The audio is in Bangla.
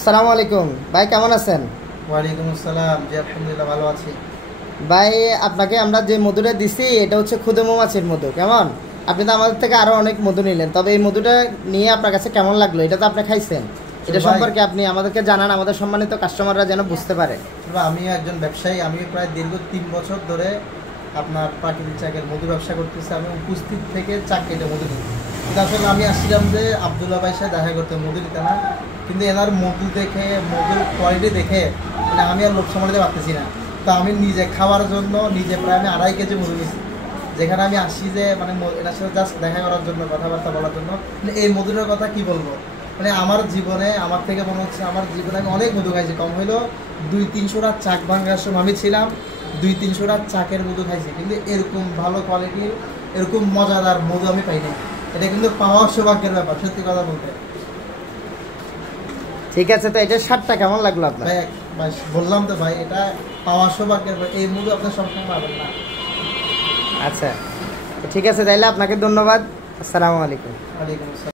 আসসালামু আলাইকুম ভাই, কেমন আছেন? ওয়ালাইকুম আসসালাম। জি আলহামদুলিল্লাহ ভালো আছি। ভাই, আপনাকে আমরা যে মধুটা দিছি এটা হচ্ছে ক্ষুদে মৌমাছির মধু। কেমন? আপনি তো আমাদের থেকে আরো অনেক মধু নিলেন, তবে এই মধুটা নিয়ে আপনার কাছে কেমন লাগলো? এটা তো আপনি খাইছেন, এটা ভাই, সম্পর্কে আপনি আমাদেরকে জানান, আমাদের সম্মানিত কাস্টমাররা যেন বুঝতে পারে। আমি একজন ব্যবসায়ী। আমি প্রায় দীর্ঘ 3 বছর ধরে আপনার প্রাকৃতিক চাকের মধু ব্যবসা করতেছি। আমি উপস্থিত থেকে চাক কেটে মধু দিই, কিন্তু আসলে আমি আসছিলাম যে আবদুল্লাহ ভাইয়ের সাথে দেখা করতে, মধু দিতে না। কিন্তু এনার মধু দেখে, মধুর কোয়ালিটি দেখে মানে আমি আর লোক সামলাতে পারতেছি না। তো আমি নিজে খাওয়ার জন্য নিজে প্রায় আমি 2.5 কেজি মধু নিয়েছি। যেখানে আমি আসছি যে মানে এটার সাথে জাস্ট দেখা করার জন্য, কথাবার্তা বলার জন্য। মানে এই মধুটার কথা কি বলবো, মানে আমার জীবনে, আমার থেকে মনে হচ্ছে আমার জীবনে আমি অনেক মধু খাইছি। কম হইলো 200-300 রাত চাক ভাঙার সময় আমি ছিলাম, 200-300 রাত চাকের মধু খাইছি, কিন্তু এরকম ভালো কোয়ালিটির, এরকম মজাদার মধু আমি পাই না। এটা কিন্তু পাওয়ার সৌভাগ্যের ব্যাপার, সত্যি কথা বলতে। ঠিক আছে, তো এটার স্বাদটা কেমন লাগলো আপনার? ভাই ভাই বললাম তো ভাই, এটা পাওয়ার সৌভাগ্যের ব্যাপার। এই মধু আপনার সবসময় পাবেন না। আচ্ছা, ঠিক আছে, তাইলে আপনাকে ধন্যবাদ। আসসালামু আলাইকুম। ওয়ালাইকুম আসসালাম।